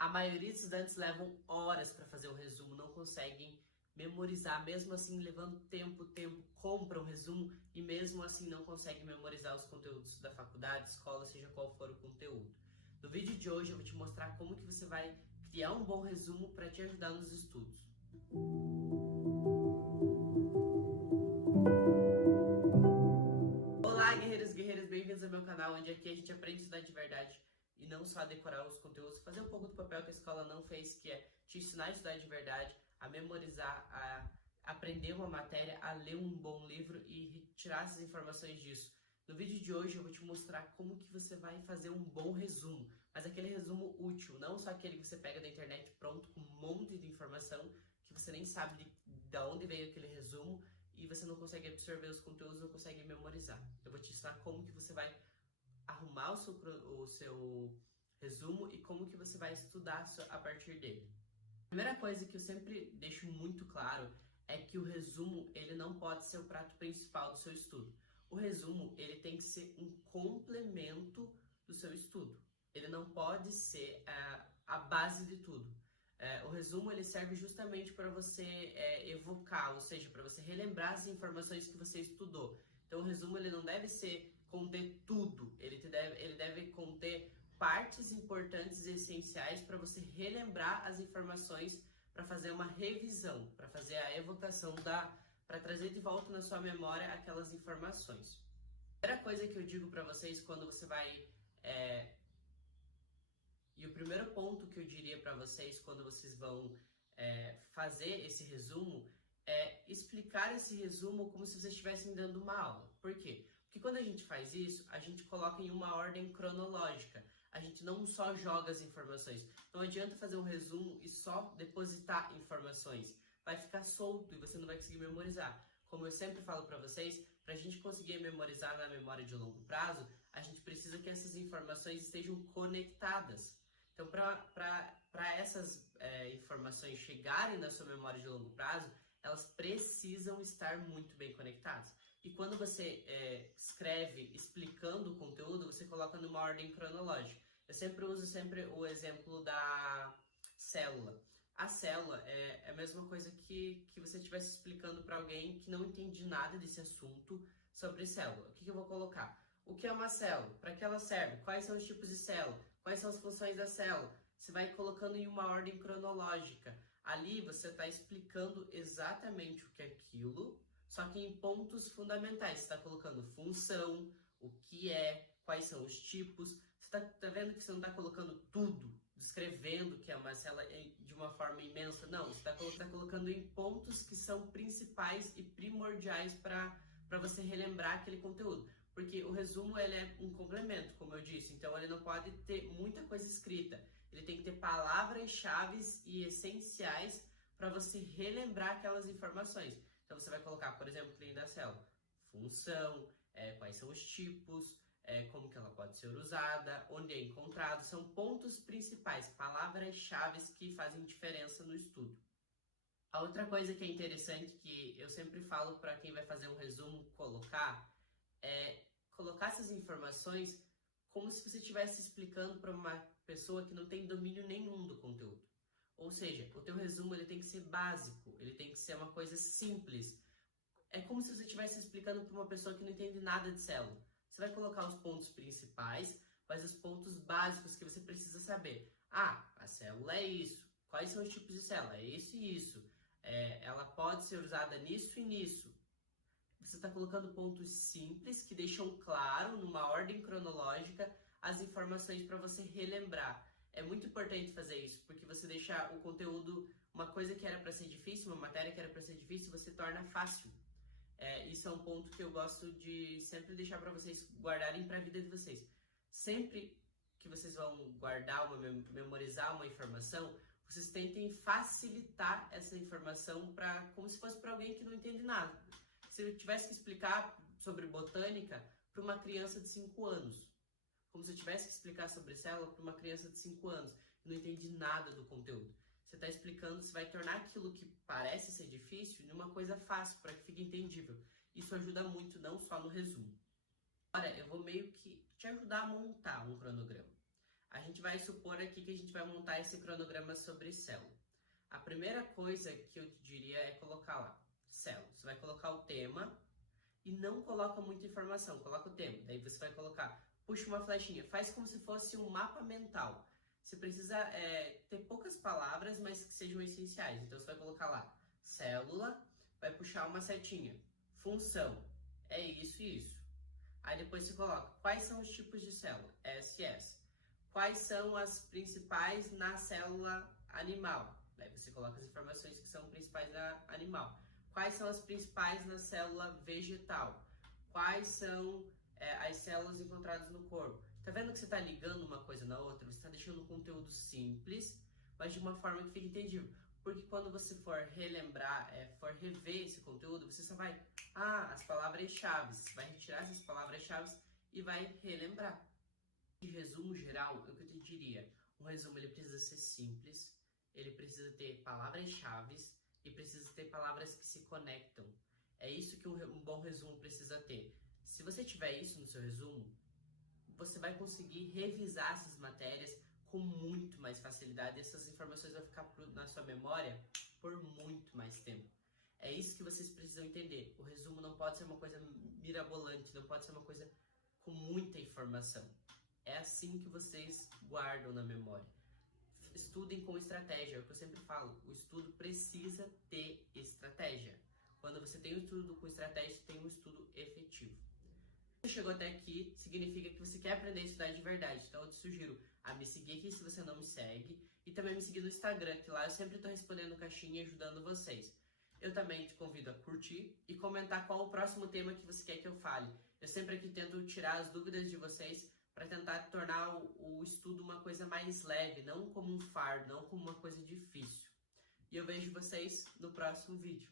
A maioria dos estudantes levam horas para fazer o resumo, não conseguem memorizar, mesmo assim levando tempo, compram o resumo e mesmo assim não conseguem memorizar os conteúdos da faculdade, escola, seja qual for o conteúdo. No vídeo de hoje eu vou te mostrar como que você vai criar um bom resumo para te ajudar nos estudos. Olá, guerreiros e guerreiras, bem-vindos ao meu canal, onde aqui a gente aprende a estudar de verdade e não só decorar os conteúdos, fazer um pouco do papel que a escola não fez, que é te ensinar a estudar de verdade, a memorizar, a aprender uma matéria, a ler um bom livro e tirar essas informações disso. No vídeo de hoje eu vou te mostrar como que você vai fazer um bom resumo, mas aquele resumo útil, não só aquele que você pega da internet pronto com um monte de informação que você nem sabe de onde veio aquele resumo e você não consegue absorver os conteúdos, não consegue memorizar. Eu vou te ensinar como que você vai arrumar o seu resumo e como que você vai estudar a partir dele. A primeira coisa que eu sempre deixo muito claro é que o resumo ele não pode ser o prato principal do seu estudo. O resumo ele tem que ser um complemento do seu estudo. Ele não pode ser a base de tudo. O resumo ele serve justamente para você evocar, ou seja, para você relembrar as informações que você estudou. Então o resumo ele não deve conter tudo, ele deve conter partes importantes e essenciais para você relembrar as informações, para fazer uma revisão, para fazer a evocação para trazer de volta na sua memória aquelas informações. A primeira coisa que eu digo para vocês quando você vai e o primeiro ponto que eu diria para vocês quando vocês vão fazer esse resumo é explicar esse resumo como se vocês estivessem dando uma aula. Por quê? Porque quando a gente faz isso, a gente coloca em uma ordem cronológica. A gente não só joga as informações. Não adianta fazer um resumo e só depositar informações. Vai ficar solto e você não vai conseguir memorizar. Como eu sempre falo para vocês, para a gente conseguir memorizar na memória de longo prazo, a gente precisa que essas informações estejam conectadas. Então, para essas informações chegarem na sua memória de longo prazo, elas precisam estar muito bem conectadas. E quando você escreve explicando o conteúdo, você coloca numa ordem cronológica. Eu sempre uso o exemplo da célula. A célula é a mesma coisa que você estivesse explicando para alguém que não entende nada desse assunto sobre célula. O que eu vou colocar? O que é uma célula? Para que ela serve? Quais são os tipos de célula? Quais são as funções da célula? Você vai colocando em uma ordem cronológica. Ali você está explicando exatamente o que é aquilo, só que em pontos fundamentais. Você está colocando função, o que é, quais são os tipos. Você está vendo que você não está colocando tudo, descrevendo que é uma célula de uma forma imensa. Não, você está colocando em pontos que são principais e primordiais para você relembrar aquele conteúdo. Porque o resumo ele é um complemento, como eu disse, então ele não pode ter muita coisa escrita. Ele tem que ter palavras-chave e essenciais para você relembrar aquelas informações. Então você vai colocar, por exemplo, dentro da célula, função, quais são os tipos, como que ela pode ser usada, onde é encontrado, são pontos principais, palavras-chave que fazem diferença no estudo. A outra coisa que é interessante, que eu sempre falo para quem vai fazer um resumo, colocar essas informações como se você estivesse explicando para uma pessoa que não tem domínio nenhum do conteúdo. Ou seja, o teu resumo ele tem que ser básico, ele tem que ser uma coisa simples. É como se você estivesse explicando para uma pessoa que não entende nada de célula. Você vai colocar os pontos principais, mas os pontos básicos que você precisa saber. Ah, a célula é isso. Quais são os tipos de célula? É isso e isso. Ela pode ser usada nisso e nisso. Você está colocando pontos simples que deixam claro, numa ordem cronológica, as informações para você relembrar. É muito importante fazer isso, porque você deixa o conteúdo, uma coisa que era para ser difícil, uma matéria que era para ser difícil, você torna fácil. Isso é um ponto que eu gosto de sempre deixar para vocês guardarem para a vida de vocês. Sempre que vocês vão guardar, memorizar uma informação, vocês tentem facilitar essa informação como se fosse para alguém que não entende nada. Se eu tivesse que explicar sobre botânica para uma criança de 5 anos, como se eu tivesse que explicar sobre célula para uma criança de 5 anos, que não entende nada do conteúdo. Você está explicando, você vai tornar aquilo que parece ser difícil em uma coisa fácil, para que fique entendível. Isso ajuda muito, não só no resumo. Agora, eu vou meio que te ajudar a montar um cronograma. A gente vai supor aqui que a gente vai montar esse cronograma sobre célula. A primeira coisa que eu te diria é colocar lá, célula. Você vai colocar o tema e não coloca muita informação, coloca o tema. Daí você vai colocar, puxa uma flechinha, faz como se fosse um mapa mental. Você precisa ter poucas palavras, mas que sejam essenciais. Então você vai colocar lá, célula, vai puxar uma setinha, função, é isso e isso. Aí depois você coloca, quais são os tipos de célula? SS. Quais são as principais na célula animal? Daí você coloca as informações que são principais na animal. Quais são as principais na célula vegetal? Quais são as células encontradas no corpo? Tá vendo que você está ligando uma coisa na outra? Você está deixando um conteúdo simples, mas de uma forma que fique entendível. Porque quando você for relembrar, for rever esse conteúdo, você só vai, as palavras-chave, vai retirar essas palavras-chave e vai relembrar. De resumo geral, é o que eu te diria. Um resumo ele precisa ser simples, ele precisa ter palavras-chave e precisa ter palavras que se conectam. É isso que um bom resumo precisa ter. Se você tiver isso no seu resumo, você vai conseguir revisar essas matérias com muito mais facilidade. E essas informações vão ficar na sua memória por muito mais tempo. É isso que vocês precisam entender. O resumo não pode ser uma coisa mirabolante, não pode ser uma coisa com muita informação. É assim que vocês guardam na memória. Estudem com estratégia, é o que eu sempre falo. O estudo precisa ter estratégia. Quando você tem um estudo com estratégia, você tem um estudo efetivo. Se você chegou até aqui, significa que você quer aprender a estudar de verdade. Então eu te sugiro a me seguir aqui se você não me segue. E também me seguir no Instagram, que lá eu sempre estou respondendo caixinha e ajudando vocês. Eu também te convido a curtir e comentar qual o próximo tema que você quer que eu fale. Eu sempre aqui tento tirar as dúvidas de vocês para tentar tornar o estudo uma coisa mais leve, não como um fardo, não como uma coisa difícil. E eu vejo vocês no próximo vídeo.